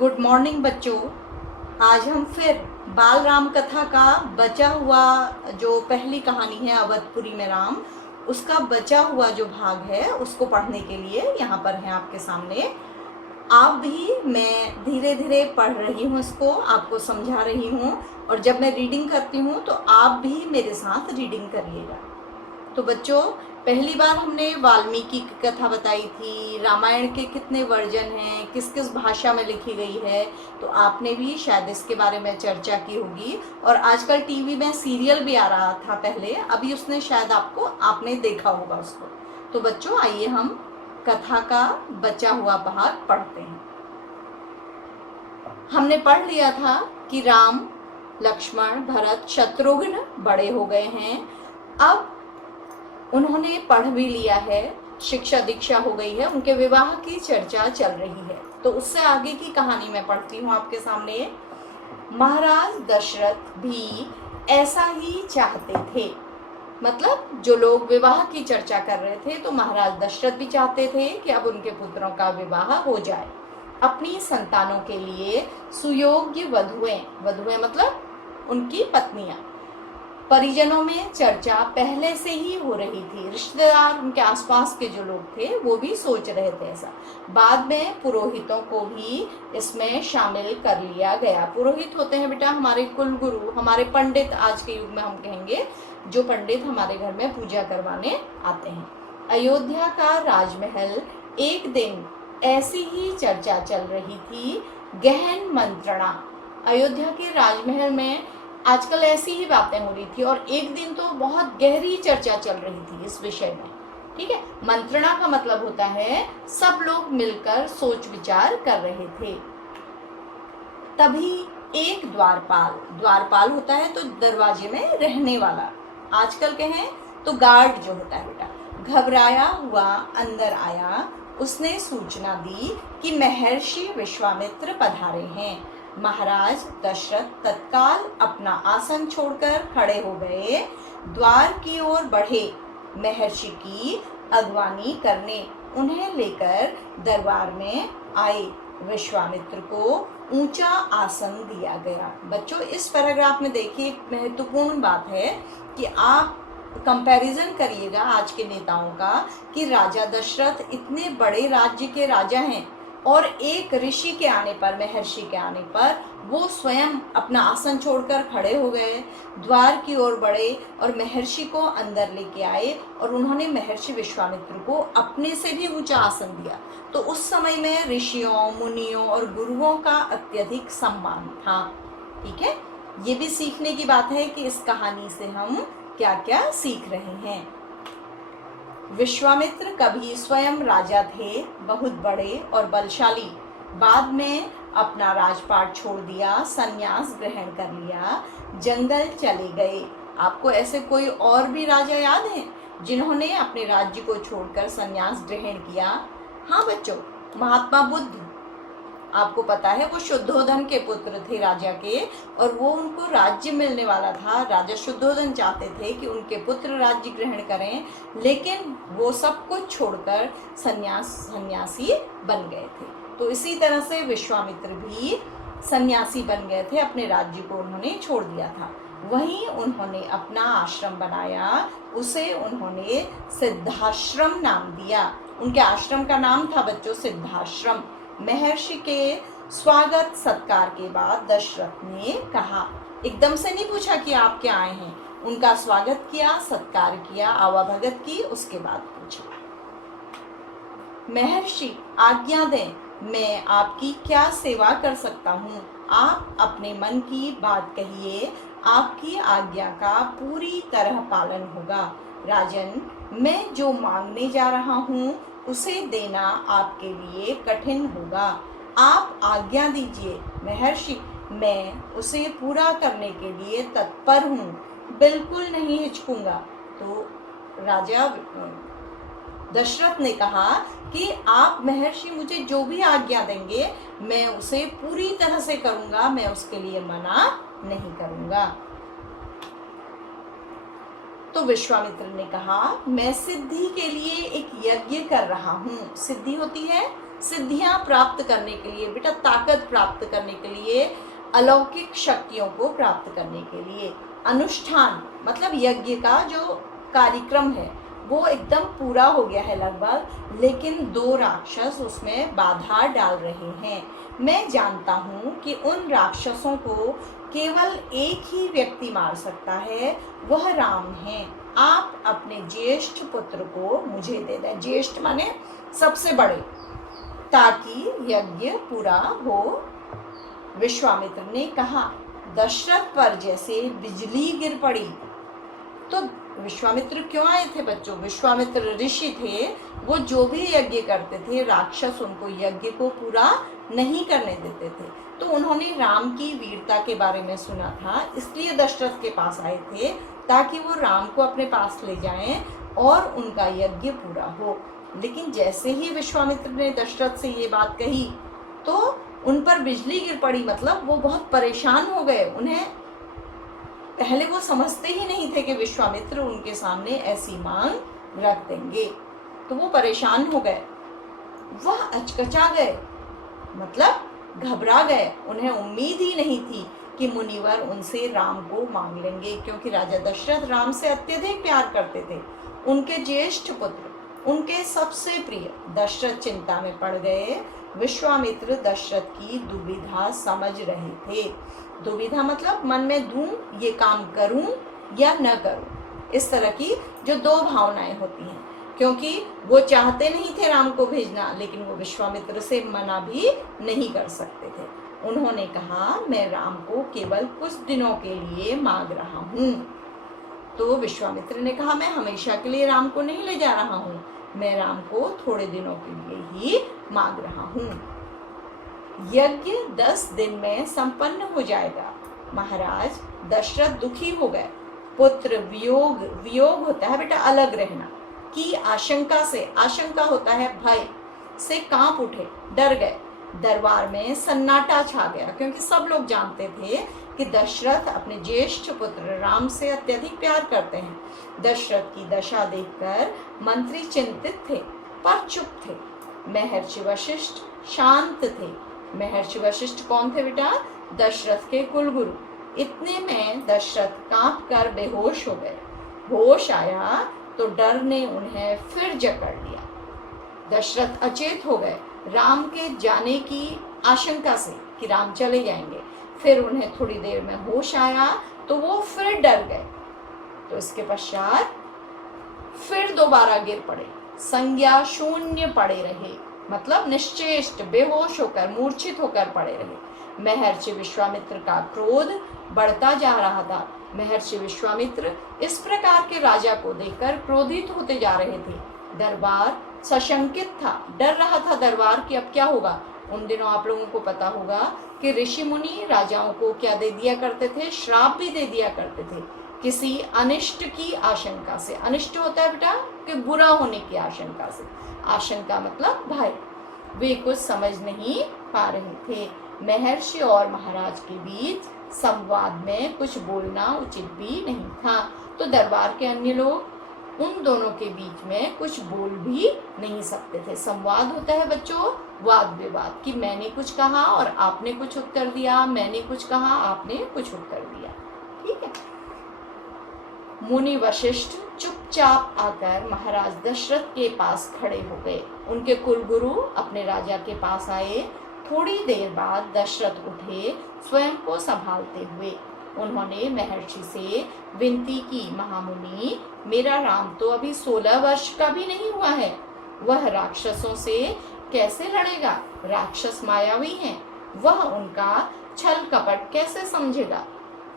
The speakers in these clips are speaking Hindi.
गुड मॉर्निंग बच्चों। आज हम फिर बाल राम कथा का बचा हुआ जो पहली कहानी है अवधपुरी में राम, उसका बचा हुआ जो भाग है उसको पढ़ने के लिए यहाँ पर हैं आपके सामने। आप भी, मैं धीरे धीरे पढ़ रही हूँ, इसको आपको समझा रही हूँ, और जब मैं रीडिंग करती हूँ तो आप भी मेरे साथ रीडिंग करिएगा। तो बच्चों, पहली बार हमने वाल्मीकि की कथा बताई थी, रामायण के कितने वर्जन हैं, किस किस भाषा में लिखी गई है, तो आपने भी शायद इसके बारे में चर्चा की होगी। और आजकल टीवी में सीरियल भी आ रहा था पहले, अभी उसने शायद आपने देखा होगा उसको। तो बच्चों आइए हम कथा का बचा हुआ भाग पढ़ते हैं। हमने पढ़ लिया था कि राम, लक्ष्मण, भरत, शत्रुघ्न बड़े हो गए हैं। अब उन्होंने पढ़ भी लिया है, शिक्षा दीक्षा हो गई है, उनके विवाह की चर्चा चल रही है। तो उससे आगे की कहानी मैं पढ़ती हूँ आपके सामने। महाराज दशरथ भी ऐसा ही चाहते थे, मतलब जो लोग विवाह की चर्चा कर रहे थे तो महाराज दशरथ भी चाहते थे कि अब उनके पुत्रों का विवाह हो जाए। अपनी संतानों के लिए सुयोग्य वधुएं मतलब उनकी पत्नियां, परिजनों में चर्चा पहले से ही हो रही थी। रिश्तेदार, उनके आसपास के जो लोग थे वो भी सोच रहे थे ऐसा। बाद में पुरोहितों को भी इसमें शामिल कर लिया गया। पुरोहित होते हैं बेटा हमारे कुल गुरु, हमारे पंडित, आज के युग में हम कहेंगे जो पंडित हमारे घर में पूजा करवाने आते हैं। अयोध्या का राजमहल एक दिन ऐसी ही चर्चा चल रही थी, गहन मंत्रणा। अयोध्या के राजमहल में आजकल ऐसी ही बातें हो रही थी, और एक दिन तो बहुत गहरी चर्चा चल रही थी इस विषय में। ठीक है, मंत्रणा का मतलब होता है सब लोग मिलकर सोच विचार कर रहे थे। तभी एक द्वारपाल होता है तो दरवाजे में रहने वाला, आजकल कहें तो गार्ड जो होता है बेटा, घबराया हुआ अंदर आया। उसने सूचना दी कि महर्षि विश्वामित्र पधारे हैं। महाराज दशरथ तत्काल अपना आसन छोड़कर खड़े हो गए, द्वार की ओर बढ़े, महर्षि की अगवानी करने। उन्हें लेकर दरबार में आए। विश्वामित्र को ऊंचा आसन दिया गया। बच्चों, इस पैराग्राफ में देखिए एक महत्वपूर्ण बात है कि आप कंपैरिजन करिएगा आज के नेताओं का, कि राजा दशरथ इतने बड़े राज्य के राजा हैं और एक ऋषि के आने पर, महर्षि के आने पर वो स्वयं अपना आसन छोड़कर खड़े हो गए, द्वार की ओर बढ़े और महर्षि को अंदर लेके आए, और उन्होंने महर्षि विश्वामित्र को अपने से भी ऊंचा आसन दिया। तो उस समय में ऋषियों, मुनियों और गुरुओं का अत्यधिक सम्मान था। ठीक है, ये भी सीखने की बात है कि इस कहानी से हम क्या क्या सीख रहे हैं। विश्वामित्र कभी स्वयं राजा थे, बहुत बड़े और बलशाली। बाद में अपना राजपाट छोड़ दिया, संन्यास ग्रहण कर लिया, जंगल चले गए। आपको ऐसे कोई और भी राजा याद हैं जिन्होंने अपने राज्य को छोड़कर संन्यास ग्रहण किया? हाँ बच्चों, महात्मा बुद्ध, आपको पता है वो शुद्धोधन के पुत्र थे राजा के, और वो उनको राज्य मिलने वाला था। राजा शुद्धोधन चाहते थे कि उनके पुत्र राज्य ग्रहण करें, लेकिन वो सब कुछ छोड़कर सन्यासी बन गए थे। तो इसी तरह से विश्वामित्र भी सन्यासी बन गए थे, अपने राज्य को उन्होंने छोड़ दिया था। वहीं उन्होंने अपना आश्रम बनाया, उसे उन्होंने सिद्धाश्रम नाम दिया। उनके आश्रम का नाम था बच्चों सिद्धाश्रम। महर्षि के स्वागत सत्कार के बाद दशरथ ने कहा, एकदम से नहीं पूछा कि आप क्या आए हैं, उनका स्वागत किया, सत्कार किया, आवाभगत की, उसके बाद पूछा, महर्षि आज्ञा दें, मैं आपकी क्या सेवा कर सकता हूँ? आप अपने मन की बात कहिए, आपकी आज्ञा का पूरी तरह पालन होगा। राजन, मैं जो मांगने जा रहा हूँ उसे देना आपके लिए कठिन होगा, आप आज्ञा दीजिए। महर्षि, मैं उसे पूरा करने के लिए तत्पर हूँ, बिल्कुल नहीं हिचकूंगा। तो राजा दशरथ ने कहा कि आप महर्षि मुझे जो भी आज्ञा देंगे मैं उसे पूरी तरह से करूंगा, मैं उसके लिए मना नहीं करूंगा। तो विश्वामित्र ने कहा, मैं सिद्धि के लिए एक यज्ञ कर रहा हूँ। सिद्धि होती है सिद्धियां प्राप्त करने के लिए, बेटा ताकत प्राप्त करने के लिए, अलौकिक शक्तियों को प्राप्त करने के लिए। अनुष्ठान मतलब यज्ञ का जो कार्यक्रम है वो एकदम पूरा हो गया है लगभग, लेकिन 2 राक्षस उसमें बाधा डाल रहे हैं। मैं जानता हूँ कि उन राक्षसों को केवल एक ही व्यक्ति मार सकता है, वह राम है। आप अपने ज्येष्ठ पुत्र को मुझे दे दें, ज्येष्ठ माने सबसे बड़े, ताकि यज्ञ पूरा हो। विश्वामित्र ने कहा। दशरथ पर जैसे बिजली गिर पड़ी। तो विश्वामित्र क्यों आए थे बच्चों? विश्वामित्र ऋषि थे, वो जो भी यज्ञ करते थे राक्षस उनको यज्ञ को पूरा नहीं करने देते थे। तो उन्होंने राम की वीरता के बारे में सुना था, इसलिए दशरथ के पास आए थे, ताकि वो राम को अपने पास ले जाएं और उनका यज्ञ पूरा हो। लेकिन जैसे ही विश्वामित्र ने दशरथ से ये बात कही तो उन पर बिजली गिर पड़ी, मतलब वो बहुत परेशान हो गए। उन्हें पहले वो समझते ही नहीं थे कि विश्वामित्र उनके सामने ऐसी मांग रख देंगे, तो वो परेशान हो गए, वह अचकचा गए, मतलब घबरा गए। उन्हें उम्मीद ही नहीं थी कि मुनिवर उनसे राम को मांग लेंगे, क्योंकि राजा दशरथ राम से अत्यधिक प्यार करते थे। उनके ज्येष्ठ पुत्र, उनके सबसे प्रिय दशरथ चिंता में पड़ गए। विश्वामित्र दशरथ की दुविधा समझ रहे थे। दुविधा मतलब मन में दूं, ये काम करूं या न करूं, इस तरह की जो 2 भावनाएं होती हैं, क्योंकि वो चाहते नहीं थे राम को भेजना, लेकिन वो विश्वामित्र से मना भी नहीं कर सकते थे। उन्होंने कहा, मैं राम को केवल कुछ दिनों के लिए मांग रहा हूँ। तो विश्वामित्र ने कहा, मैं हमेशा के लिए राम को नहीं ले जा रहा हूँ, मैं राम को थोड़े दिनों के लिए ही मांग रहा हूँ। यज्ञ 10 दिन में संपन्न हो जाएगा। महाराज दशरथ दुखी हो गए। पुत्र वियोग, वियोग होता है बेटा अलग रहना, की आशंका से, आशंका होता है भय से, कांप उठे, डर गए। दरबार में सन्नाटा छा गया, क्योंकि सब लोग जानते थे कि दशरथ अपने ज्येष्ठ पुत्र राम से अत्यधिक प्यार करते हैं। दशरथ की दशा देखकर मंत्री चिंतित थे, पर चुप थे। महर्षि वशिष्ठ शांत थे। महर्षि वशिष्ठ कौन थे बेटा? दशरथ के कुलगुरु। इतने में दशरथ कांप कर बेहोश हो गए। होश आया तो डर ने उन्हें फिर जकड़ लिया। दशरथ अचेत हो गए राम के जाने की आशंका से कि राम चले जाएंगे। फिर उन्हें थोड़ी देर में होश आया तो वो फिर डर गए। तो इसके पश्चात फिर दोबारा गिर पड़े, संज्ञा शून्य पड़े रहे, मतलब निश्चेष्ट, बेहोश होकर, मूर्छित होकर पड़े रहे। महर्षि विश्वामित्र का क्रोध बढ़ता जा रहा था। महर्षि विश्वामित्र इस प्रकार के राजा को देखकर क्रोधित होते जा रहे थे। दरबार सशंकित था, डर रहा था दरबार कि अब क्या होगा। उन दिनों आप लोगों को पता होगा कि ऋषि मुनि राजाओं को क्या दे दिया करते थे? श्राप भी दे दिया करते थे, किसी अनिष्ट की आशंका से। अनिष्ट होता है बेटा कि बुरा होने की आशंका से। आशंका मतलब भय। वे कुछ समझ नहीं पा रहे थे। महर्षि और महाराज के बीच संवाद में कुछ बोलना उचित भी नहीं था, तो दरबार के अन्य लोग उन दोनों के बीच में कुछ बोल भी नहीं सकते थे। संवाद होता है बच्चों वाद विवाद, कि मैंने कुछ कहा और आपने कुछ उत्तर दिया, मैंने कुछ कहा आपने कुछ उत्तर दिया। ठीक है। मुनि वशिष्ठ चुपचाप आकर महाराज दशरथ के पास खड़े हो गए। उनके कुलगुरु अपने राजा के पास आए। थोड़ी देर बाद दशरथ उठे, स्वयं को संभालते हुए। उन्होंने महर्षि से विनती की, महामुनि, मेरा राम तो अभी 16 वर्ष का भी नहीं हुआ है, वह राक्षसों से कैसे लड़ेगा? राक्षस मायावी हैं, वह उनका छल कपट कैसे समझेगा?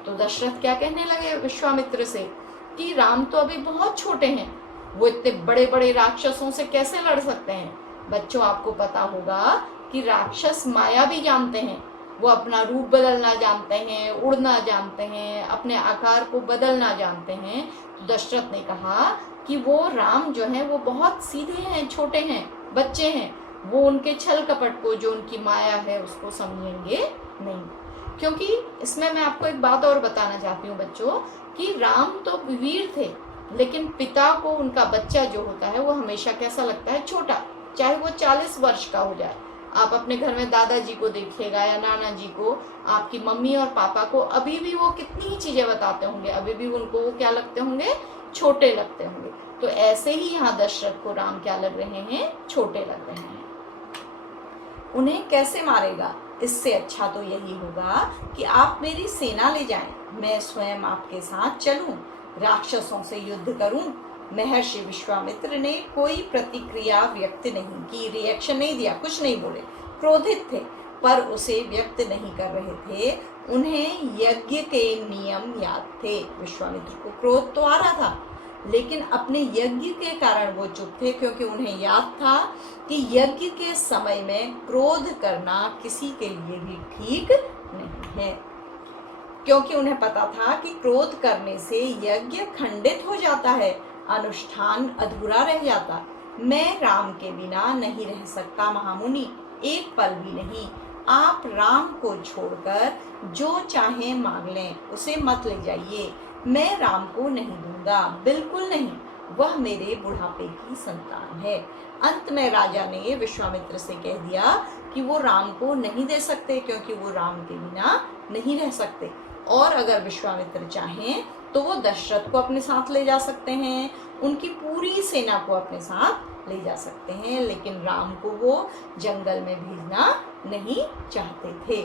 तो दशरथ क्या कहने लगे विश्वामित्र से कि राम तो अभी बहुत छोटे हैं, वो इतने बड़े बड़े राक्षसों से कैसे लड़ सकते हैं? बच्चों आपको पता होगा कि राक्षस माया भी जानते हैं, वो अपना रूप बदलना जानते हैं, उड़ना जानते हैं, अपने आकार को बदलना जानते हैं। तो दशरथ ने कहा कि वो राम जो है वो बहुत सीधे हैं, छोटे हैं, बच्चे हैं, वो उनके छल कपट को, जो उनकी माया है, उसको समझेंगे नहीं। क्योंकि इसमें मैं आपको एक बात और बताना चाहती हूँ बच्चों कि राम तो वीर थे, लेकिन पिता को उनका बच्चा जो होता है वो हमेशा कैसा लगता है? छोटा। चाहे वो 40 वर्ष का हो जाए। आप अपने घर में दादाजी को देखिएगा या नाना जी को, आपकी मम्मी और पापा को, अभी भी वो कितनी ही चीजें बताते होंगे, अभी भी उनको वो क्या लगते होंगे, छोटे लगते होंगे। तो ऐसे ही यहाँ दशरथ को राम क्या लग रहे हैं, छोटे लग रहे हैं। उन्हें कैसे मारेगा? इससे अच्छा तो यही होगा कि आप मेरी सेना ले जाएं, मैं स्वयं आपके साथ चलूं, राक्षसों से युद्ध करूं। महर्षि विश्वामित्र ने कोई प्रतिक्रिया व्यक्त नहीं की, रिएक्शन नहीं दिया, कुछ नहीं बोले। क्रोधित थे पर उसे व्यक्त नहीं कर रहे थे। उन्हें यज्ञ के नियम याद थे। विश्वामित्र को क्रोध तो आ रहा था, लेकिन अपने यज्ञ के कारण वो चुप थे, क्योंकि उन्हें याद था कि यज्ञ के समय में क्रोध करना किसी के लिए भी ठीक नहीं है, क्योंकि उन्हें पता था कि क्रोध करने से यज्ञ खंडित हो जाता है, अनुष्ठान अधूरा रह जाता। मैं राम के बिना नहीं रह सकता महामुनि, एक पल भी नहीं। आप राम को छोड़कर जो चाहे मांग लें, उसे मत ले जाइए। मैं राम को नहीं दूंगा, बिल्कुल नहीं, वह मेरे बुढ़ापे की संतान है। अंत में राजा ने विश्वामित्र से कह दिया कि वो राम को नहीं दे सकते, क्योंकि वो राम के बिना नहीं रह सकते। और अगर विश्वामित्र चाहें तो वो दशरथ को अपने साथ ले जा सकते हैं, उनकी पूरी सेना को अपने साथ ले जा सकते हैं, लेकिन राम को वो जंगल में भेजना नहीं चाहते थे।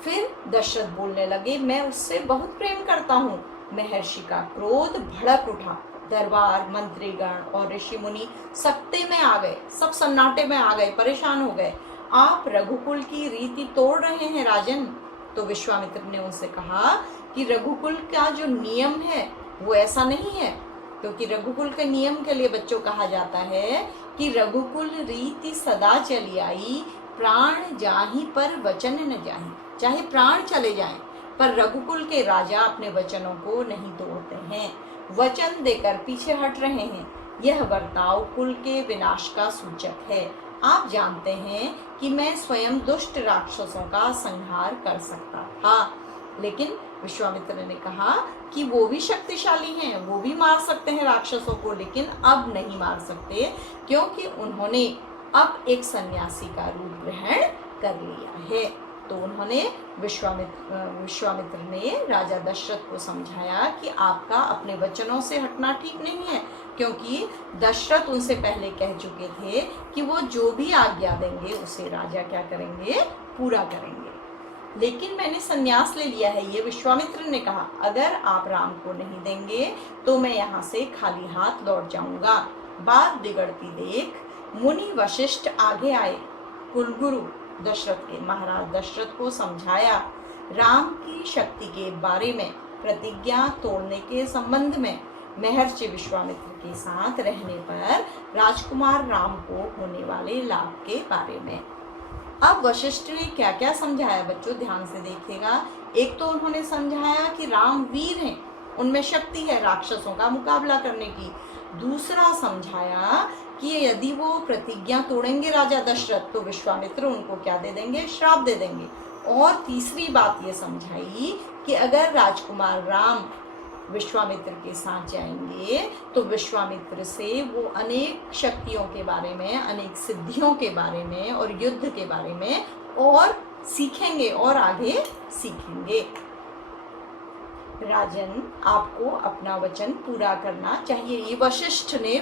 फिर दशरथ बोलने लगे, मैं उससे बहुत प्रेम करता हूँ। महर्षि का क्रोध भड़क उठा। दरबार, मंत्रीगण और ऋषि मुनि सत्ते में आ गए, सब सन्नाटे में आ गए, परेशान हो गए। आप रघुकुल की रीति तोड़ रहे हैं राजन। तो विश्वामित्र ने उनसे कहा कि रघुकुल का जो नियम है वो ऐसा नहीं है, क्योंकि रघुकुल के नियम के लिए बच्चों कहा जाता है कि रघुकुल रीति सदा चली आई, प्राण जाहि पर वचन न जाहि। चाहे प्राण चले जाएं, पर रघुकुल के राजा अपने वचनों को नहीं तोड़ते हैं, वचन देकर पीछे हट रहे हैं। यह बर्ताव कुल के विनाश का सूचक है। आप जानते हैं कि मैं स्वयं दुष्ट राक्षसों का संहार कर सकता था, लेकिन विश्वामित्र ने कहा कि वो भी शक्तिशाली हैं, वो भी मार सकते हैं राक्षसों को, लेकिन अब नहीं मार सकते, क्योंकि उन्होंने अब एक सन्यासी का रूप ग्रहण कर लिया है। तो उन्होंने विश्वामित्र ने राजा दशरथ को समझाया कि आपका अपने वचनों से हटना ठीक नहीं है, क्योंकि दशरथ उनसे पहले कह चुके थे कि वो जो भी आज्ञा देंगे उसे राजा क्या करेंगे, पूरा करेंगे। लेकिन मैंने संन्यास ले लिया है, ये विश्वामित्र ने कहा। अगर आप राम को नहीं देंगे तो मैं यहाँ से खाली हाथ लौट जाऊंगा। बात बिगड़ती देख मुनि वशिष्ठ आगे आए। कुलगुरु दशरथ के महाराज दशरथ को समझाया। राम की शक्ति के बारे में, प्रतिज्ञा तोड़ने के संबंध में, महर्षि विश्वामित्र के साथ रहने पर राजकुमार राम को होने वाले लाभ के बारे में। अब वशिष्ठ ने क्या क्या समझाया बच्चों, ध्यान से देखिएगा। एक तो उन्होंने समझाया कि राम वीर हैं, उनमें शक्ति है राक्षसों का मुकाबला करने की। दूसरा समझाया कि यदि वो प्रतिज्ञा तोड़ेंगे राजा दशरथ तो विश्वामित्र उनको क्या दे देंगे, श्राप दे देंगे। और तीसरी बात ये समझाई कि अगर राजकुमार राम विश्वामित्र के साथ जाएंगे तो विश्वामित्र से वो अनेक शक्तियों के बारे में, अनेक सिद्धियों के बारे में और युद्ध के बारे में और सीखेंगे और आगे सीखेंगे। राजन, आपको अपना वचन पूरा करना चाहिए। ये वशिष्ठ ने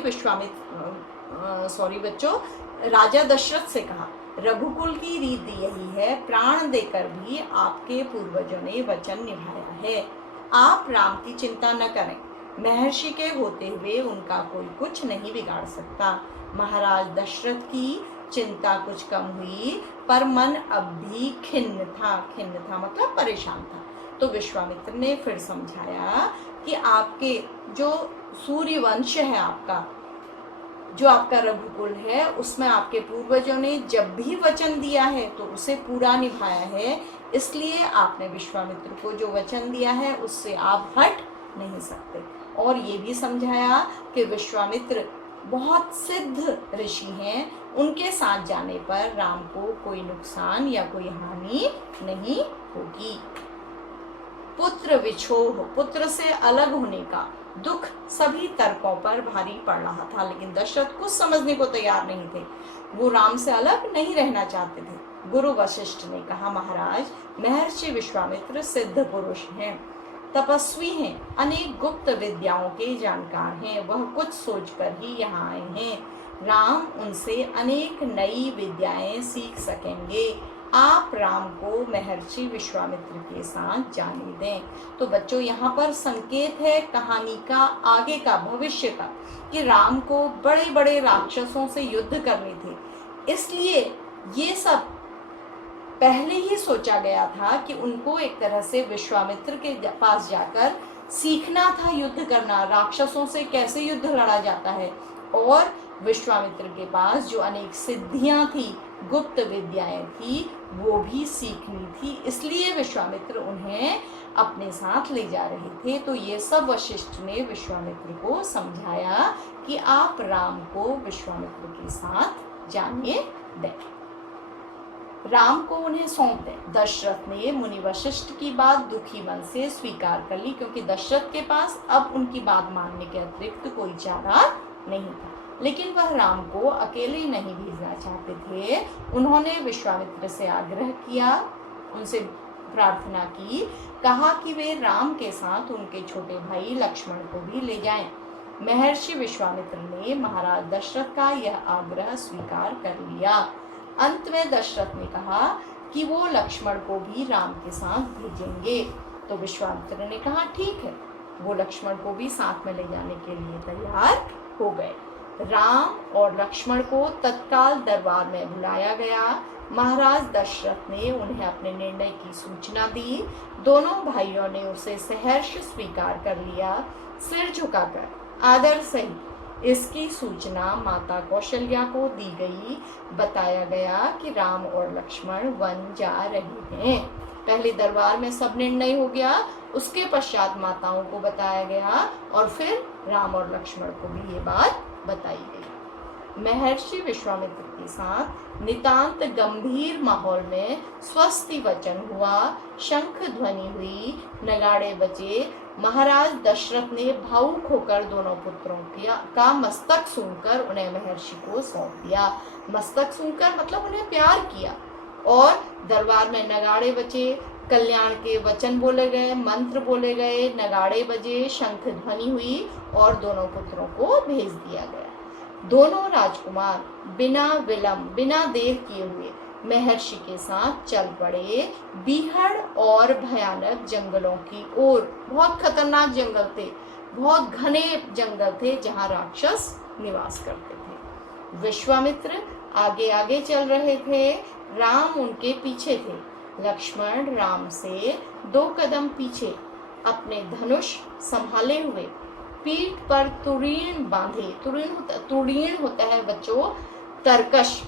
राजा दशरथ से कहा। रघुकुल की रीति यही है, प्राण देकर भी आपके पूर्वजों ने वचन निभाया है। आप राम की चिंता न करें, महर्षि के होते हुए उनका कोई कुछ नहीं बिगाड़ सकता। महाराज दशरथ की चिंता कुछ कम हुई, पर मन अब भी खिन्न था मतलब परेशान था। तो विश्वामित्र ने फिर समझाया कि आपके जो सूर्यवंश है, आपका जो आपका रघुकुल है, उसमें आपके पूर्वजों ने जब भी वचन दिया है तो उसे पूरा निभाया है, इसलिए आपने विश्वामित्र को जो वचन दिया है उससे आप हट नहीं सकते। और ये भी समझाया कि विश्वामित्र बहुत सिद्ध ऋषि हैं, उनके साथ जाने पर राम को कोई नुकसान या कोई हानि नहीं होगी। पुत्र विछोह, पुत्र से अलग होने का दुख सभी तर्कों पर भारी पड़ रहा था, लेकिन दशरथ कुछ समझने को तैयार नहीं थे। वो राम से अलग नहीं रहना चाहते थे। गुरु वशिष्ठ ने कहा, महाराज, महर्षि विश्वामित्र सिद्ध पुरुष हैं, तपस्वी हैं, अनेक गुप्त विद्याओं के जानकार हैं। वह कुछ सोचकर ही यहाँ आए हैं। राम उनसे अनेक नई विद्याएं सीख सकेंगे। आप राम को महर्षि विश्वामित्र के साथ जाने दें। तो बच्चों, यहाँ पर संकेत है कहानी का, आगे का, भविष्य का, कि राम को बड़े बड़े राक्षसों से युद्ध करने थे। इसलिए ये सब पहले ही सोचा गया था कि उनको एक तरह से विश्वामित्र के पास जाकर सीखना था युद्ध करना, राक्षसों से कैसे युद्ध लड़ा जाता है, और विश्वामित्र के पास जो अनेक सिद्धियां थी, गुप्त विद्याएं थी, वो भी सीखनी थी। इसलिए विश्वामित्र उन्हें अपने साथ ले जा रहे थे। तो ये सब वशिष्ठ ने विश्वामित्र को समझाया कि आप राम को विश्वामित्र के साथ जाने दें, राम को उन्हें सौंप दें। दशरथ ने मुनि वशिष्ठ की बात दुखी मन से स्वीकार कर ली, क्योंकि दशरथ के पास अब उनकी बात मानने के अतिरिक्त कोई चारा नहीं था। लेकिन वह राम को अकेले नहीं भेजना चाहते थे। उन्होंने विश्वामित्र से आग्रह किया, उनसे प्रार्थना की, कहा कि वे राम के साथ उनके छोटे भाई लक्ष्मण को भी ले जाएं। महर्षि विश्वामित्र ने महाराज दशरथ का यह आग्रह स्वीकार कर लिया। अंत में दशरथ ने कहा कि वो लक्ष्मण को भी राम के साथ भेजेंगे। तो विश्वामित्र ने कहा, ठीक है। वो लक्ष्मण को भी साथ में ले जाने के लिए तैयार हो गए। राम और लक्ष्मण को तत्काल दरबार में बुलाया गया। महाराज दशरथ ने उन्हें अपने निर्णय की सूचना दी। दोनों भाइयों ने उसे सहर्ष स्वीकार कर लिया। सिर झुकाकर आदर सहित इसकी सूचना माता कौशल्या को दी गई। बताया गया कि राम और लक्ष्मण वन जा रहे हैं। पहले दरबार में सब निर्णय हो गया, उसके पश्चात माताओं को बताया गया, और फिर राम और लक्ष्मण को भी ये बात बताई गई। महर्षि विश्वामित्र के साथ नितांत गंभीर माहौल में स्वस्ति वचन हुआ, शंख ध्वनि हुई, नगाड़े बजे। महाराज दशरथ ने भावुक होकर दोनों पुत्रों का मस्तक सूंघकर उन्हें महर्षि को सौंप दिया। मस्तक सूंघकर मतलब उन्हें प्यार किया। और दरबार में नगाड़े बजे, कल्याण के वचन बोले गए, मंत्र बोले गए, नगाड़े बजे, शंख ध्वनि हुई, और दोनों पुत्रों को भेज दिया गया। दोनों राजकुमार बिना विलंब, बिना देर किए हुए महर्षि के साथ चल पड़े बीहड़ और भयानक जंगलों की ओर। बहुत खतरनाक जंगल थे, बहुत घने जंगल थे जहाँ राक्षस निवास करते थे। विश्वामित्र आगे आगे चल रहे थे, राम उनके पीछे थे। लक्ष्मण राम से 2 कदम पीछे अपने धनुष संभाले हुए, पीठ पर तुरीन बांधे। तुरीन होता है बच्चों तरकश,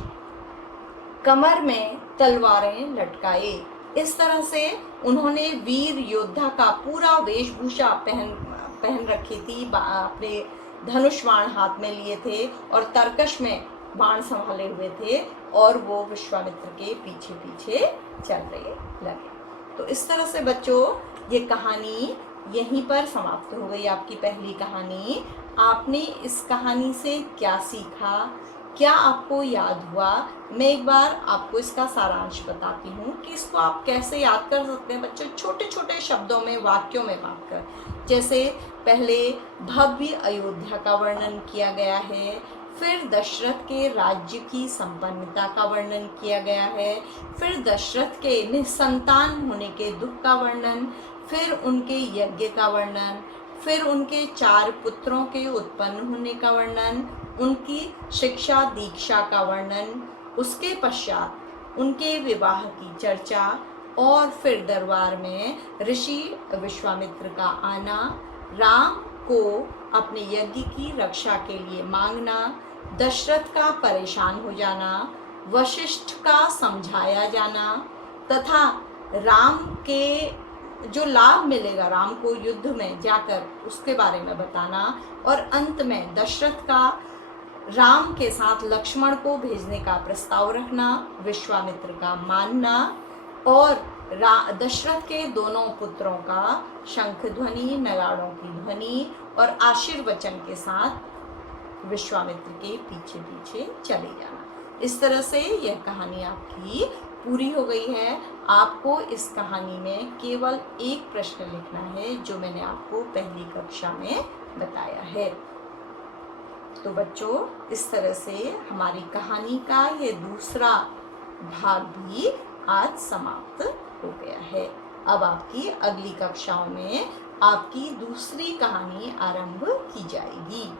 कमर में तलवारें लटकाए। इस तरह से उन्होंने वीर योद्धा का पूरा वेशभूषा पहन रखी थी। अपने धनुष बाण हाथ में लिए थे और तरकश में बाण संभाले हुए थे, और वो विश्वामित्र के पीछे पीछे चल रहे लगे। तो इस तरह से बच्चों ये कहानी यहीं पर समाप्त हो गई, आपकी पहली कहानी। आपने इस कहानी से क्या सीखा, क्या आपको याद हुआ? मैं एक बार आपको इसका सारांश बताती हूँ कि इसको आप कैसे याद कर सकते हैं बच्चों, छोटे छोटे शब्दों में, वाक्यों में बांटकर। जैसे पहले भव्य अयोध्या का वर्णन किया गया है, फिर दशरथ के राज्य की संपन्नता का वर्णन किया गया है, फिर दशरथ के निसंतान होने के दुख का वर्णन, फिर उनके यज्ञ का वर्णन, फिर उनके 4 पुत्रों के उत्पन्न होने का वर्णन, उनकी शिक्षा दीक्षा का वर्णन, उसके पश्चात उनके विवाह की चर्चा, और फिर दरबार में ऋषि विश्वामित्र का आना, राम को अपने यज्ञ की रक्षा के लिए मांगना, दशरथ का परेशान हो जाना, वशिष्ठ का समझाया जाना, तथा राम के जो लाभ मिलेगा राम को युद्ध में जाकर, उसके बारे में बताना, और अंत में दशरथ का राम के साथ लक्ष्मण को भेजने का प्रस्ताव रखना, विश्वामित्र का मानना, और दशरथ के दोनों पुत्रों का शंख ध्वनि, नगाड़ों की ध्वनि और आशीर्वचन के साथ विश्वामित्र के पीछे पीछे चले जाना। इस तरह से यह कहानी आपकी पूरी हो गई है। आपको इस कहानी में केवल एक प्रश्न लिखना है जो मैंने आपको पहली कक्षा में बताया है। तो बच्चों, इस तरह से हमारी कहानी का ये दूसरा भाग भी आज समाप्त हो गया है। अब आपकी अगली कक्षाओं में आपकी दूसरी कहानी आरंभ की जाएगी।